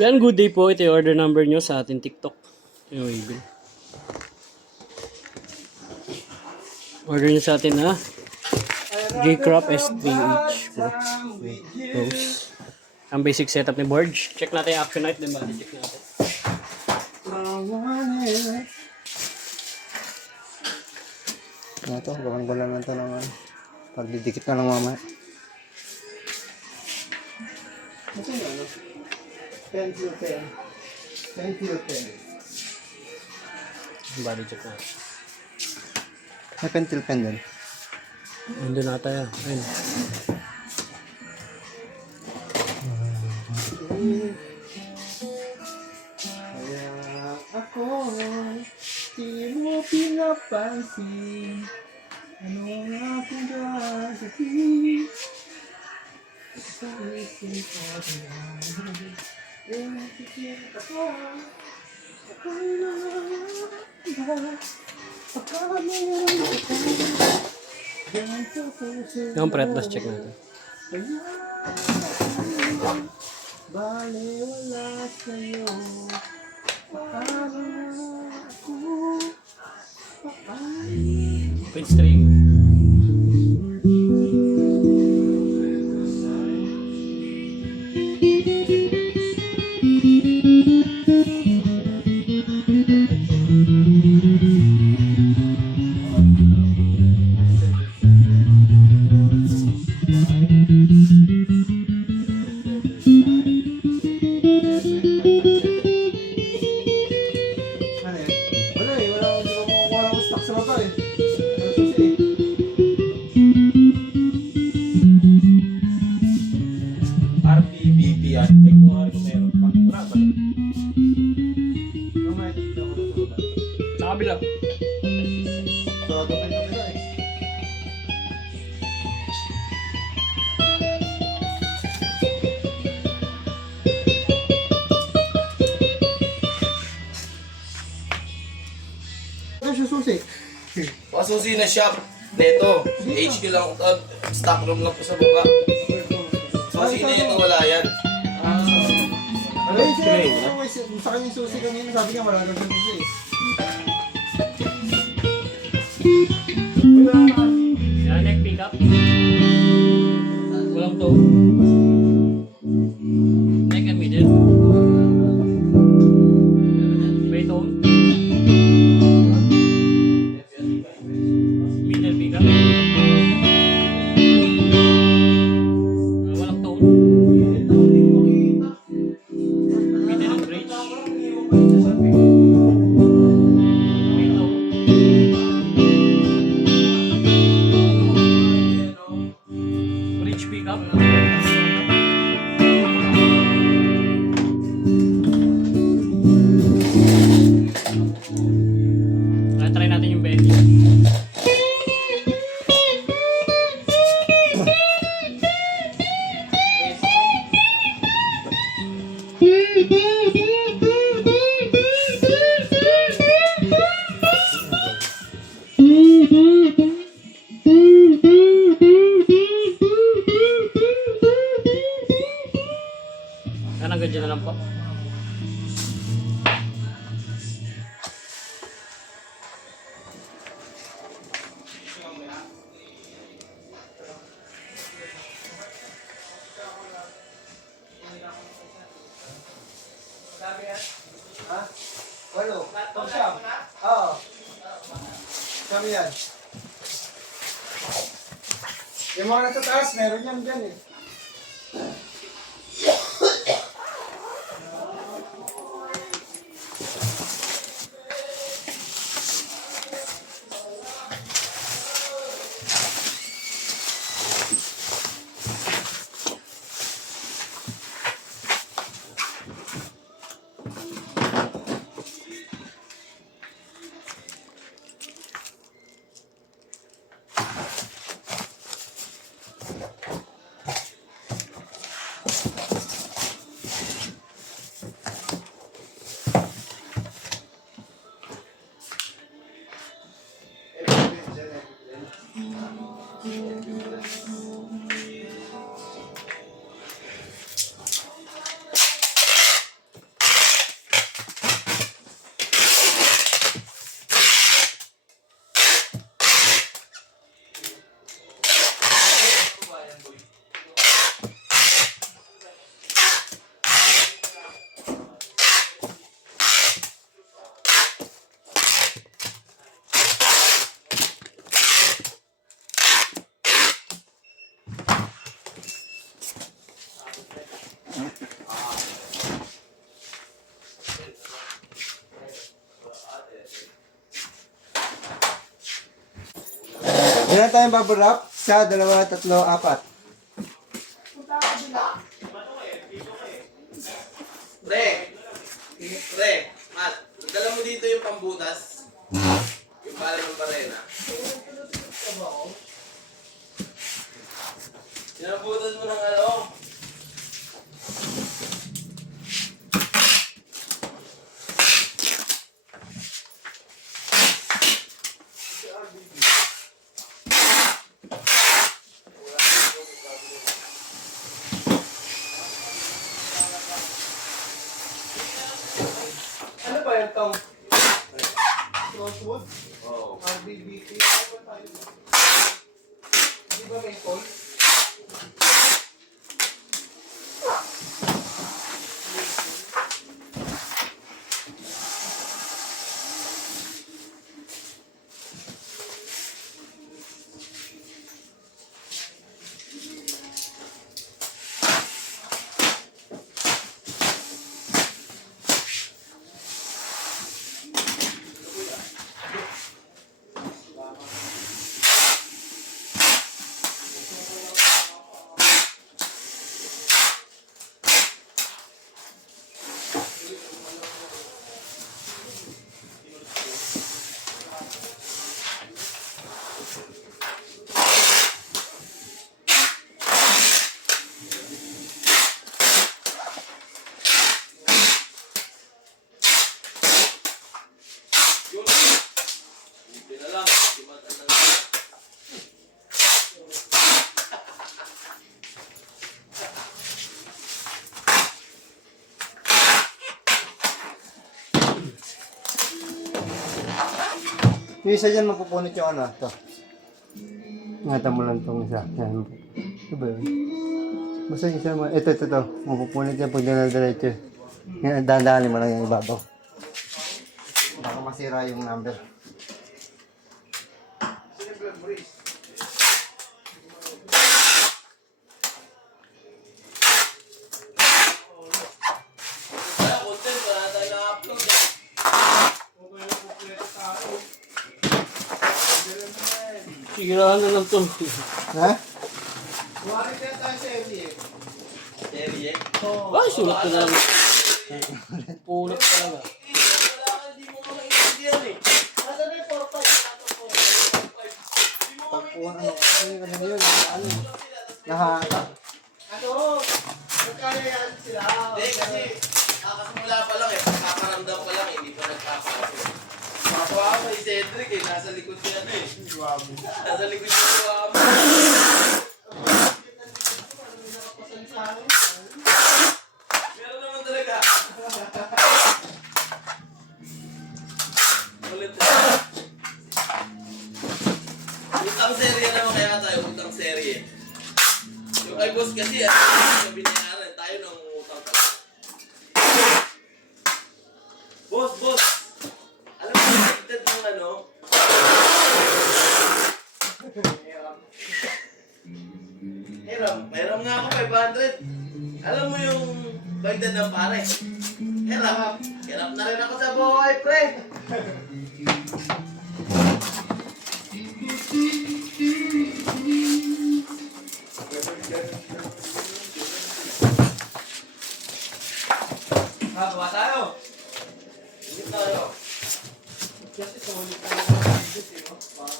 Yan, good day po. Ito yung order number nyo sa ating TikTok. Yung waving. Order nyo sa atin ha. J-Crop S3H Rose. Ang basic setup ni board. Check natin yung action night. Then bali check natin. Ito, gawin ko lang ito ng pagdidikit na lang mamaya. Ito yung ano? 10 to 10. 10 to 10. Bali check natin. May pentil pen din. Nandun na tayo. Ayun. Kaya ako, di mo pinapansin. Ano ang aking gagawin? Sa isip ko na nakikita ko. Ako'y nangangamba. Akala meron kita. Diyan sa puso. Yung pretlas check natin. Bale wala sa'yo. Paano ako? Page string. Ano yan? Wala eh. Wala akong stock sa baba eh. Ano susi eh? RPBP at check mo nga kung meron pang kuraba. Yung may dito ako sa baba. Sa kabila. So, gawin ko nila eh. Ano siya susi? Pasusi na shop. Neto, HQ lang, stock room lang po sa baba. Susi na yun, wala yan. Ano yung sinabi sa kanya yung susi kanina? Sabi niya wala daw siyang susi eh. Yan, neck pickup. Walang to. Neck and middle. May tone. Middle pickup. Walang tone. Middle and bridge. May tone. Bridge pickup. Try natin yung belly. Yan, hanggang dyan na lang po. Ha? Walo. Top shop. Oo. Kami yan. Yung mga nasa taas, meron yan dyan eh. Meron tayong bubble wrap. Isa, dalawa, tatlo, apat. Pre! Pre! Mat, dala mo dito yung pambutas. Yung pala ng barena. Sinabutas mo ng ano? Ano ba yung tong? Rosewood? Oo. RBBT? Di ba may call? Yun. Hindi na lang. Di matan na lang. Yung isa dyan mapupunit yung ano, ito. Ingatan mo lang itong isa. Yan. Ito ba yun? Basta yung isa mo. Ito. Mapupunit yan pag dinadiretso. Yan, dahan-dahanin mo lang yung ibabaw. Baka masira yung number. Kaya content, wala tayo na-upload. Sirahan na lang to. Ha? Serye. Ay, sulat ko na lang. Pulot talaga. Wala ka, di mo maintindihan eh. Pagpuan ano. Ano yun? Ano? Lahat. Hindi, kasi nakasimula pa lang eh. Kakaramdam pa lang eh. Hindi pa nagkakaroon. Makuha ko kay Cedric eh. Nasa likod niya ano eh. Nasa likod niya yung wamo. Meron naman talaga. Ulit. Utang serye naman kaya tayo. Utang serye. Yung kay boss kasi sabi niya tayo nang utang pa. Boss! Alam mo yung dagdag ng ano? Hiram nga ako 500. Alam mo yung bagdad ng pare? Hirap na rin ako sa buhay, pre. Gawa tayo. Hindi tayo. Kasi solid tayo ng budget, no? Para...